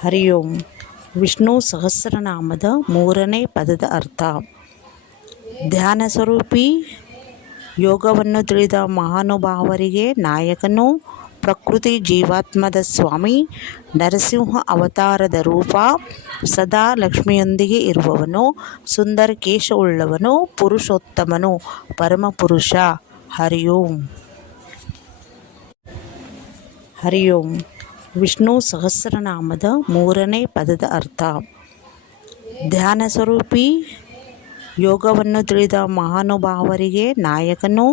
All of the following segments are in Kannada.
ಹರಿ ಓಂ. ವಿಷ್ಣು ಸಹಸ್ರನಾಮದ 3ನೇ ಪದದ ಅರ್ಥ. ಧ್ಯಾನ ಸ್ವರೂಪಿ ಯೋಗವನ್ನು ತಿಳಿದ ಮಹಾನುಭಾವರಿಗೆ ನಾಯಕನು, ಪ್ರಕೃತಿ ಜೀವಾತ್ಮದ ಸ್ವಾಮಿ, ನರಸಿಂಹ ಅವತಾರದ ರೂಪ, ಸದಾ ಲಕ್ಷ್ಮಿಯೊಂದಿಗೆ ಇರುವವನು, ಸುಂದರ ಕೇಶವುಳ್ಳವನು, ಪುರುಷೋತ್ತಮನು, ಪರಮಪುರುಷ. ಹರಿ ಓಂ. ಹರಿ ಓಂ. ವಿಷ್ಣು ಸಹಸ್ರನಾಮದ 3ನೇ ಪದದ ಅರ್ಥ. ಧ್ಯಾನ ಸ್ವರೂಪಿ ಯೋಗವನ್ನು ತಿಳಿದ ಮಹಾನುಭಾವರಿಗೆ ನಾಯಕನು,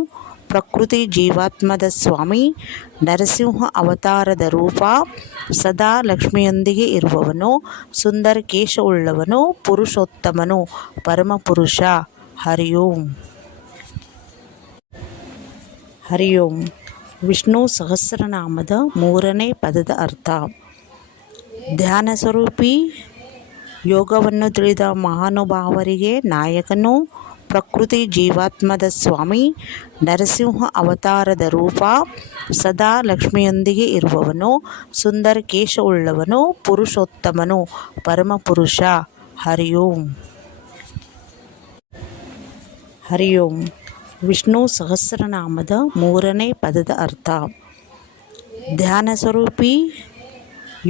ಪ್ರಕೃತಿ ಜೀವಾತ್ಮದ ಸ್ವಾಮಿ, ನರಸಿಂಹ ಅವತಾರದ ರೂಪ, ಸದಾ ಲಕ್ಷ್ಮಿಯೊಂದಿಗೆ ಇರುವವನು, ಸುಂದರ ಕೇಶವುಳ್ಳವನು, ಪುರುಷೋತ್ತಮನು, ಪರಮಪುರುಷ. ಹರಿ ಓಂ. ಹರಿ ಓಂ. ವಿಷ್ಣು ಸಹಸ್ರನಾಮದ 3ನೇ ಪದದ ಅರ್ಥ. ಧ್ಯಾನ ಸ್ವರೂಪಿ ಯೋಗವನ್ನು ತಿಳಿದ ಮಹಾನುಭಾವರಿಗೆ ನಾಯಕನು, ಪ್ರಕೃತಿ ಜೀವಾತ್ಮದ ಸ್ವಾಮಿ, ನರಸಿಂಹ ಅವತಾರದ ರೂಪ, ಸದಾ ಲಕ್ಷ್ಮಿಯೊಂದಿಗೆ ಇರುವವನು, ಸುಂದರ ಕೇಶವುಳ್ಳವನು, ಪುರುಷೋತ್ತಮನು, ಪರಮಪುರುಷ. ಹರಿ ಓಂ. ಹರಿ ಓಂ. ವಿಷ್ಣು ಸಹಸ್ರನಾಮದ 3ನೇ ಪದದ ಅರ್ಥ. ಧ್ಯಾನ ಸ್ವರೂಪಿ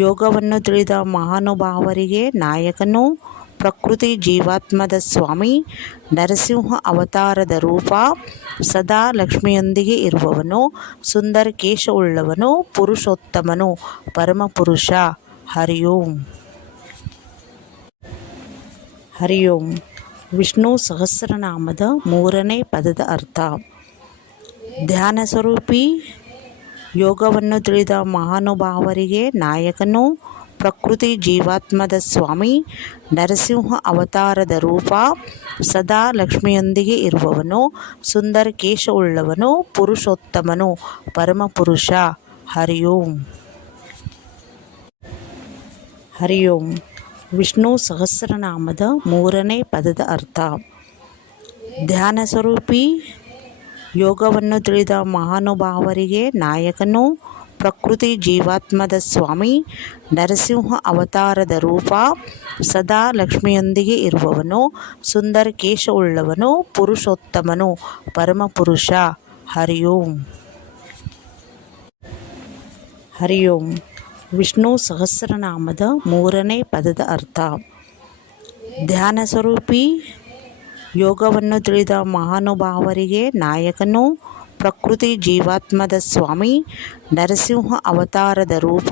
ಯೋಗವನ್ನು ತಿಳಿದ ಮಹಾನುಭಾವರಿಗೆ ನಾಯಕನು, ಪ್ರಕೃತಿ ಜೀವಾತ್ಮದ ಸ್ವಾಮಿ, ನರಸಿಂಹ ಅವತಾರದ ರೂಪ, ಸದಾ ಲಕ್ಷ್ಮಿಯೊಂದಿಗೆ ಇರುವವನು, ಸುಂದರ ಕೇಶವುಳ್ಳವನು, ಪುರುಷೋತ್ತಮನು, ಪರಮಪುರುಷ. ಹರಿ ಓಂ. ಹರಿ ಓಂ. ವಿಷ್ಣು ಸಹಸ್ರನಾಮದ 3ನೇ ಪದದ ಅರ್ಥ. ಧ್ಯಾನ ಸ್ವರೂಪಿ ಯೋಗವನ್ನು ತಿಳಿದ ಮಹಾನುಭಾವರಿಗೆ ನಾಯಕನು, ಪ್ರಕೃತಿ ಜೀವಾತ್ಮದ ಸ್ವಾಮಿ, ನರಸಿಂಹ ಅವತಾರದ ರೂಪ, ಸದಾ ಲಕ್ಷ್ಮಿಯೊಂದಿಗೆ ಇರುವವನು, ಸುಂದರ ಕೇಶವುಳ್ಳವನು, ಪುರುಷೋತ್ತಮನು, ಪರಮಪುರುಷ. ಹರಿ ಓಂ. ಹರಿ ಓಂ. ವಿಷ್ಣು ಸಹಸ್ರನಾಮದ 3ನೇ ಪದದ ಅರ್ಥ. ಧ್ಯಾನ ಸ್ವರೂಪಿ ಯೋಗವನ್ನು ತಿಳಿದ ಮಹಾನುಭಾವರಿಗೆ ನಾಯಕನು, ಪ್ರಕೃತಿ ಜೀವಾತ್ಮದ ಸ್ವಾಮಿ, ನರಸಿಂಹ ಅವತಾರದ ರೂಪ, ಸದಾ ಲಕ್ಷ್ಮಿಯೊಂದಿಗೆ ಇರುವವನು, ಸುಂದರ ಕೇಶವುಳ್ಳವನು, ಪುರುಷೋತ್ತಮನು, ಪರಮಪುರುಷ. ಹರಿ ಓಂ. ಹರಿ ಓಂ. ವಿಷ್ಣು ಸಹಸ್ರನಾಮದ 3ನೇ ಪದದ ಅರ್ಥ. ಧ್ಯಾನ ಸ್ವರೂಪಿ ಯೋಗವನ್ನು ತಿಳಿದ ಮಹಾನುಭಾವರಿಗೆ ನಾಯಕನು, ಪ್ರಕೃತಿ ಜೀವಾತ್ಮದ ಸ್ವಾಮಿ, ನರಸಿಂಹ ಅವತಾರದ ರೂಪ,